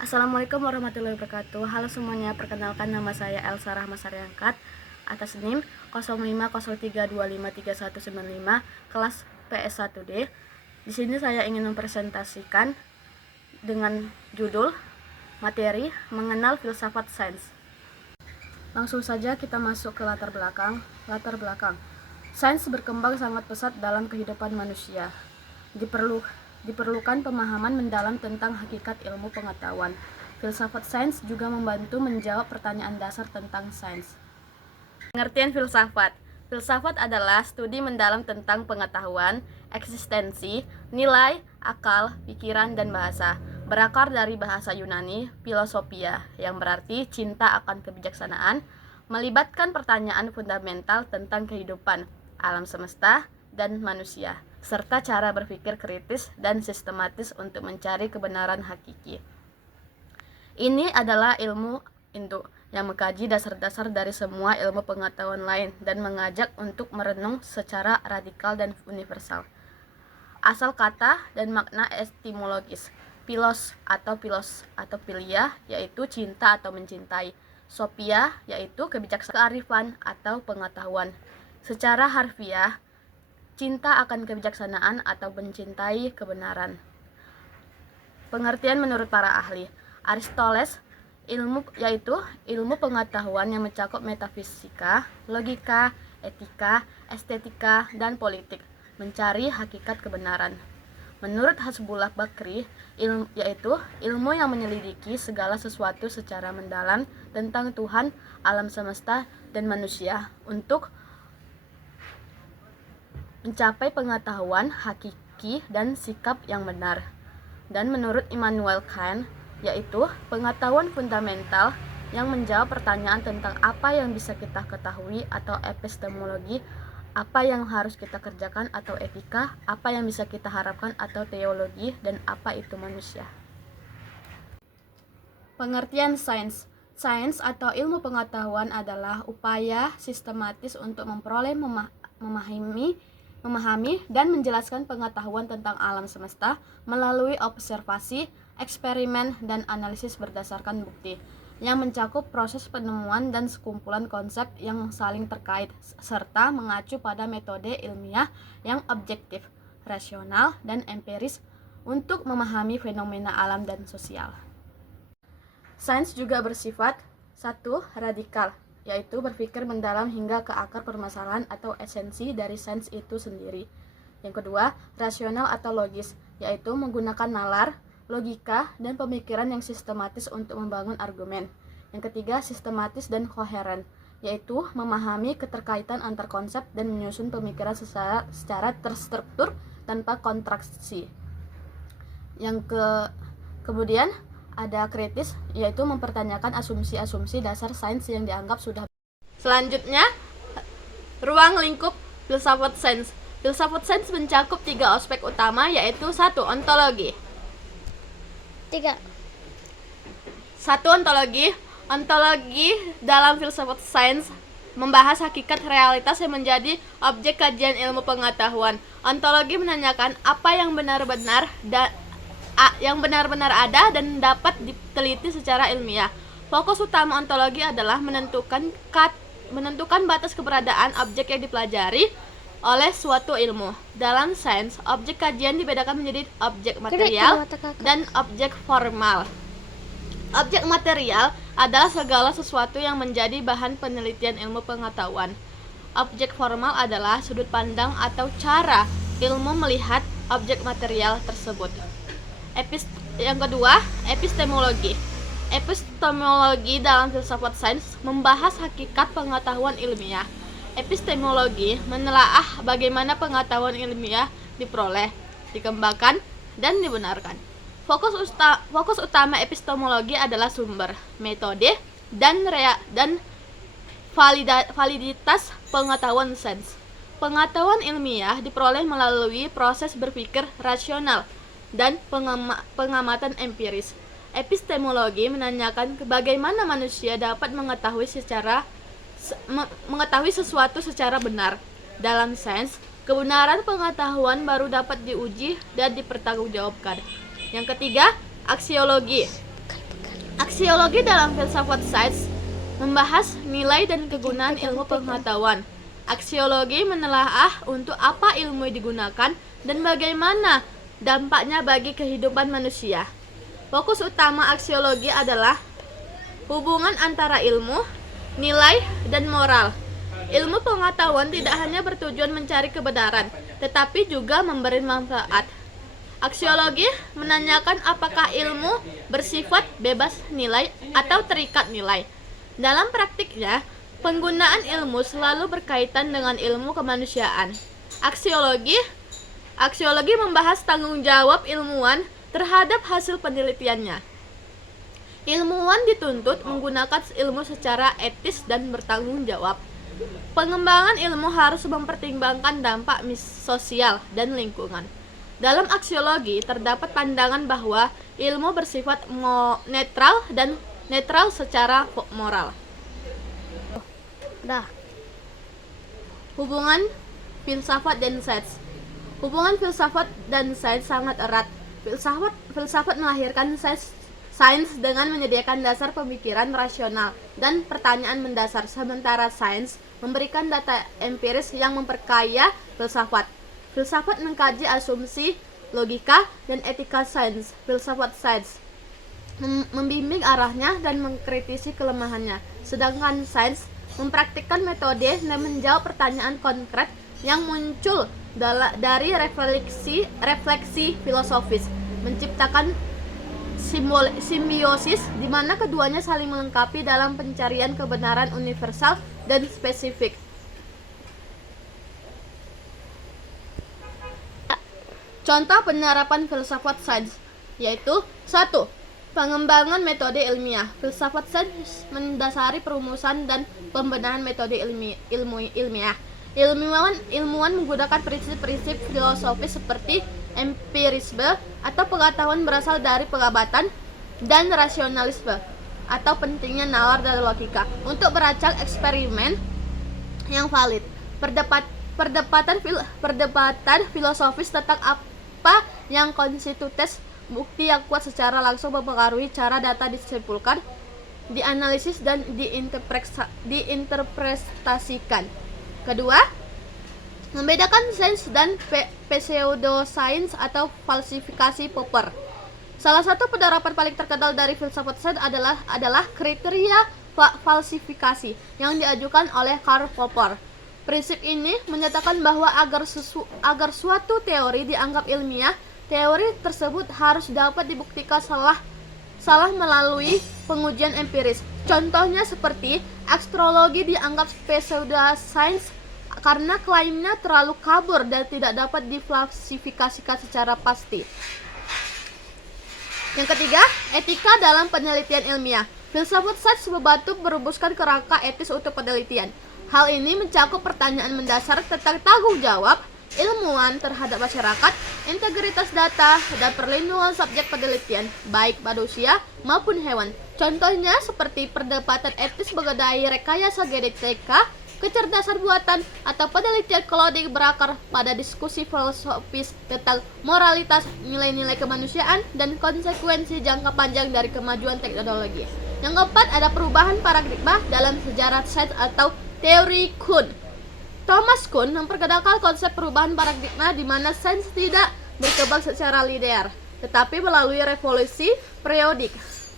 Assalamualaikum warahmatullahi wabarakatuh. Halo semuanya, perkenalkan nama saya Elsa Rahma Saryangkat atas NIM 0503253195 kelas PS1D. Di sini saya ingin mempresentasikan dengan judul materi mengenal filsafat sains. Langsung saja kita masuk ke latar belakang. Sains berkembang sangat pesat dalam kehidupan manusia. Diperlukan pemahaman mendalam tentang hakikat ilmu pengetahuan. Filsafat sains juga membantu menjawab pertanyaan dasar tentang sains. Pengertian filsafat. Filsafat adalah studi mendalam tentang pengetahuan, eksistensi, nilai, akal, pikiran, dan bahasa. Berakar dari bahasa Yunani, philosophia, yang berarti cinta akan kebijaksanaan, melibatkan pertanyaan fundamental tentang kehidupan, alam semesta, dan manusia, serta cara berpikir kritis dan sistematis untuk mencari kebenaran hakiki. Ini adalah ilmu induk yang mengkaji dasar-dasar dari semua ilmu pengetahuan lain dan mengajak untuk merenung secara radikal dan universal. Asal kata dan makna etimologis. Philos atau philia yaitu cinta atau mencintai. Sophia yaitu kebijaksanaan, kearifan atau pengetahuan. Secara harfiah, cinta akan kebijaksanaan atau mencintai kebenaran. Pengertian menurut para ahli. Aristoteles, yaitu ilmu pengetahuan yang mencakup metafisika, logika, etika, estetika, dan politik, mencari hakikat kebenaran. Menurut Hasbullah Bakri, yaitu ilmu yang menyelidiki segala sesuatu secara mendalam tentang Tuhan, alam semesta, dan manusia untuk mencapai pengetahuan hakiki dan sikap yang benar. Dan menurut Immanuel Kant, yaitu pengetahuan fundamental yang menjawab pertanyaan tentang apa yang bisa kita ketahui atau epistemologi, apa yang harus kita kerjakan atau etika, apa yang bisa kita harapkan atau teologi, dan apa itu manusia. Pengertian sains. Sains atau ilmu pengetahuan adalah upaya sistematis untuk memperoleh, memahami dan menjelaskan pengetahuan tentang alam semesta melalui observasi, eksperimen, dan analisis berdasarkan bukti, yang mencakup proses penemuan dan sekumpulan konsep yang saling terkait, serta mengacu pada metode ilmiah yang objektif, rasional, dan empiris untuk memahami fenomena alam dan sosial. Sains juga bersifat satu, radikal, yaitu berpikir mendalam hingga ke akar permasalahan atau esensi dari sains itu sendiri. Yang kedua, rasional atau logis, yaitu menggunakan nalar, logika, dan pemikiran yang sistematis untuk membangun argumen. Yang ketiga, sistematis dan koheren, yaitu memahami keterkaitan antar konsep dan menyusun pemikiran secara terstruktur tanpa kontraksi. Kemudian ada kritis, yaitu mempertanyakan asumsi-asumsi dasar sains yang dianggap sudah. Selanjutnya, ruang lingkup filsafat sains. Filsafat sains mencakup 3 aspek utama, yaitu 1. Ontologi. 3. 1. Ontologi. Ontologi dalam filsafat sains membahas hakikat realitas yang menjadi objek kajian ilmu pengetahuan. Ontologi menanyakan apa yang benar-benar ada dan dapat diteliti secara ilmiah. Fokus utama ontologi adalah menentukan batas keberadaan objek yang dipelajari oleh suatu ilmu. Dalam sains, objek kajian dibedakan menjadi objek material dan objek formal. Objek material adalah segala sesuatu yang menjadi bahan penelitian ilmu pengetahuan. Objek formal adalah sudut pandang atau cara ilmu melihat objek material tersebut. Yang kedua, epistemologi. Epistemologi dalam filsafat sains membahas hakikat pengetahuan ilmiah. Epistemologi menelaah bagaimana pengetahuan ilmiah diperoleh, dikembangkan, dan dibenarkan. Fokus utama epistemologi adalah sumber, metode, dan validitas pengetahuan sains. Pengetahuan ilmiah diperoleh melalui proses berpikir rasional dan pengamatan empiris. Epistemologi menanyakan bagaimana manusia dapat mengetahui sesuatu secara benar. Dalam sains, kebenaran pengetahuan baru dapat diuji dan dipertanggungjawabkan. Yang ketiga, aksiologi. Aksiologi dalam filsafat sains membahas nilai dan kegunaan ilmu pengetahuan. Aksiologi menelaah untuk apa ilmu digunakan dan bagaimana dampaknya bagi kehidupan manusia. Fokus utama aksiologi adalah hubungan antara ilmu, nilai, dan moral. Ilmu pengetahuan tidak hanya bertujuan mencari kebenaran, tetapi juga memberi manfaat. Aksiologi menanyakan apakah ilmu bersifat bebas nilai atau terikat nilai. Dalam praktiknya, penggunaan ilmu selalu berkaitan dengan ilmu kemanusiaan. Aksiologi membahas tanggung jawab ilmuwan terhadap hasil penelitiannya. Ilmuwan dituntut menggunakan ilmu secara etis dan bertanggung jawab. Pengembangan ilmu harus mempertimbangkan dampak sosial dan lingkungan. Dalam aksiologi terdapat pandangan bahwa ilmu bersifat netral dan netral secara moral. Dah. Hubungan filsafat dan sains. Hubungan filsafat dan sains sangat erat. Filsafat melahirkan sains dengan menyediakan dasar pemikiran rasional dan pertanyaan mendasar, sementara sains memberikan data empiris yang memperkaya filsafat. Filsafat mengkaji asumsi, logika, dan etika sains. Filsafat sains membimbing arahnya dan mengkritisi kelemahannya, sedangkan sains mempraktikkan metode dan menjawab pertanyaan konkret yang muncul dari refleksi filosofis, menciptakan simbiosis di mana keduanya saling melengkapi dalam pencarian kebenaran universal dan spesifik. Contoh penerapan filsafat sains yaitu 1. Pengembangan metode ilmiah. Filsafat sains mendasari perumusan dan pembenahan metode ilmiah. Ilmuwan menggunakan prinsip-prinsip filosofis seperti empirisme atau pengetahuan berasal dari pengamatan dan rasionalisme atau pentingnya nalar dan logika untuk merancang eksperimen yang valid. Perdebatan filosofis tentang apa yang konstitutes bukti yang kuat secara langsung mempengaruhi cara data disimpulkan, dianalisis, dan diinterpretasikan. Kedua, membedakan sains dan pseudosains atau falsifikasi Popper. Salah satu penerapan paling terkenal dari filsafat sains adalah kriteria falsifikasi yang diajukan oleh Karl Popper. Prinsip ini menyatakan bahwa agar suatu teori dianggap ilmiah, teori tersebut harus dapat dibuktikan salah melalui pengujian empiris. Contohnya seperti astrologi dianggap pseudosains karena klaimnya terlalu kabur dan tidak dapat difalsifikasikan secara pasti. Yang ketiga, etika dalam penelitian ilmiah. Filsafat sains membantu merumuskan kerangka etis untuk penelitian. Hal ini mencakup pertanyaan mendasar tentang tanggung jawab ilmuwan terhadap masyarakat, integritas data, dan perlindungan subjek penelitian, baik manusia maupun hewan. Contohnya seperti perdebatan etis mengenai rekayasa genetika, kecerdasan buatan, atau penelitian cloning berakar pada diskusi filosofis tentang moralitas, nilai-nilai kemanusiaan, dan konsekuensi jangka panjang dari kemajuan teknologi. Yang keempat, ada perubahan paradigma dalam sejarah sains atau teori Kuhn. Thomas Kuhn memperkenalkan konsep perubahan paradigma di mana sains tidak berkembang secara linear, tetapi melalui revolusi periodik.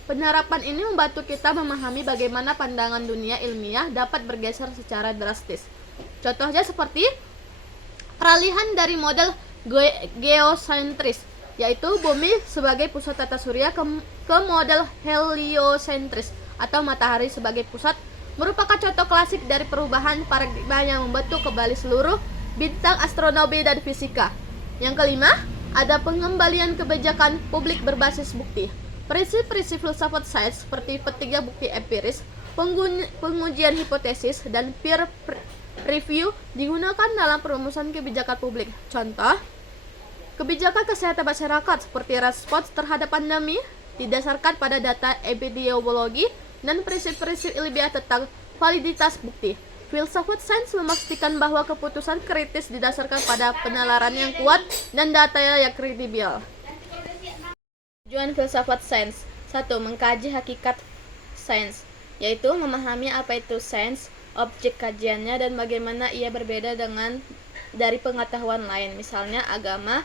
Penerapan ini membantu kita memahami bagaimana pandangan dunia ilmiah dapat bergeser secara drastis. Contohnya seperti peralihan dari model geosentris, yaitu bumi sebagai pusat tata surya, ke model heliosentris atau matahari sebagai pusat, merupakan contoh klasik dari perubahan paradigma yang membentuk kembali seluruh bintang astronomi dan fisika. Yang kelima, ada pengembalian kebijakan publik berbasis bukti. Prinsip-prinsip filsafat sains seperti pentingnya bukti empiris, pengujian hipotesis, dan peer review digunakan dalam perumusan kebijakan publik. Contoh, kebijakan kesehatan masyarakat seperti respons terhadap pandemi didasarkan pada data epidemiologi dan prinsip-prinsip ilmiah tentang validitas bukti. Filsafat sains memastikan bahwa keputusan kritis didasarkan pada penalaran yang kuat dan data yang kredibel. Tujuan filsafat sains. 1. Mengkaji hakikat sains, yaitu memahami apa itu sains, objek kajiannya, dan bagaimana ia berbeda dari pengetahuan lain, misalnya agama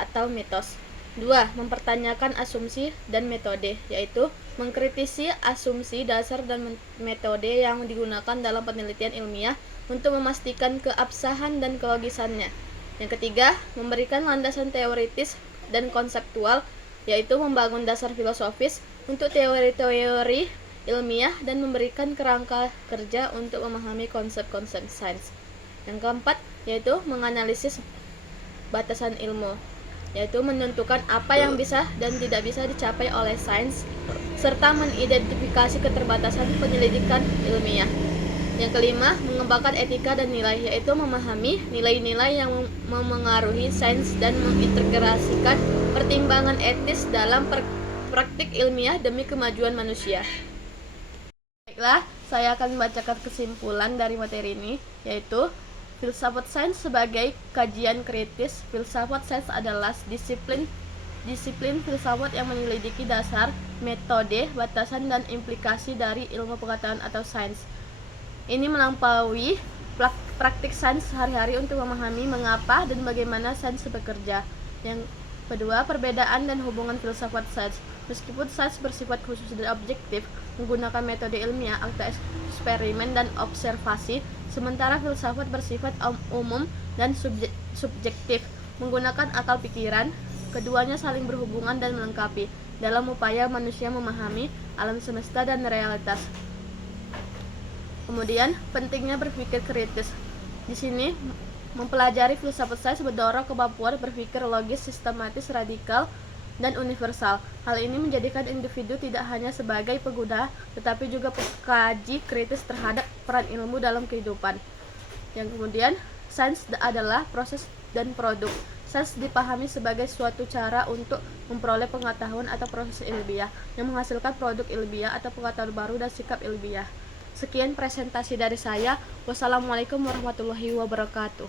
atau mitos. 2. Mempertanyakan asumsi dan metode, yaitu mengkritisi asumsi dasar dan metode yang digunakan dalam penelitian ilmiah untuk memastikan keabsahan dan kelogisannya. Yang ketiga, memberikan landasan teoritis dan konseptual, yaitu membangun dasar filosofis untuk teori-teori ilmiah dan memberikan kerangka kerja untuk memahami konsep-konsep sains. Yang keempat, yaitu menganalisis batasan ilmu, yaitu menentukan apa yang bisa dan tidak bisa dicapai oleh sains, serta mengidentifikasi keterbatasan penyelidikan ilmiah. Yang kelima, mengembangkan etika dan nilai, yaitu memahami nilai-nilai yang memengaruhi sains dan mengintegrasikan pertimbangan etis dalam praktik ilmiah demi kemajuan manusia. Baiklah, saya akan membacakan kesimpulan dari materi ini, yaitu filsafat sains sebagai kajian kritis. Filsafat sains adalah disiplin filsafat yang menyelidiki dasar, metode, batasan, dan implikasi dari ilmu pengetahuan atau sains. Ini melampaui praktik sains sehari-hari untuk memahami mengapa dan bagaimana sains bekerja. Yang kedua, perbedaan dan hubungan filsafat sains. Meskipun sains bersifat khusus dan objektif, menggunakan metode ilmiah atau eksperimen dan observasi, sementara filsafat bersifat umum dan subjektif, menggunakan akal pikiran. Keduanya saling berhubungan dan melengkapi dalam upaya manusia memahami alam semesta dan realitas. Kemudian, pentingnya berpikir kritis. Di sini, mempelajari filsafat sains mendorong kemampuan berpikir logis, sistematis, radikal, dan universal. Hal ini menjadikan individu tidak hanya sebagai pengguna, tetapi juga pengkaji kritis terhadap peran ilmu dalam kehidupan. Yang kemudian, sains adalah proses dan produk. Sains dipahami sebagai suatu cara untuk memperoleh pengetahuan atau proses ilmiah yang menghasilkan produk ilmiah atau pengetahuan baru dan sikap ilmiah. Sekian presentasi dari saya. Wassalamualaikum warahmatullahi wabarakatuh.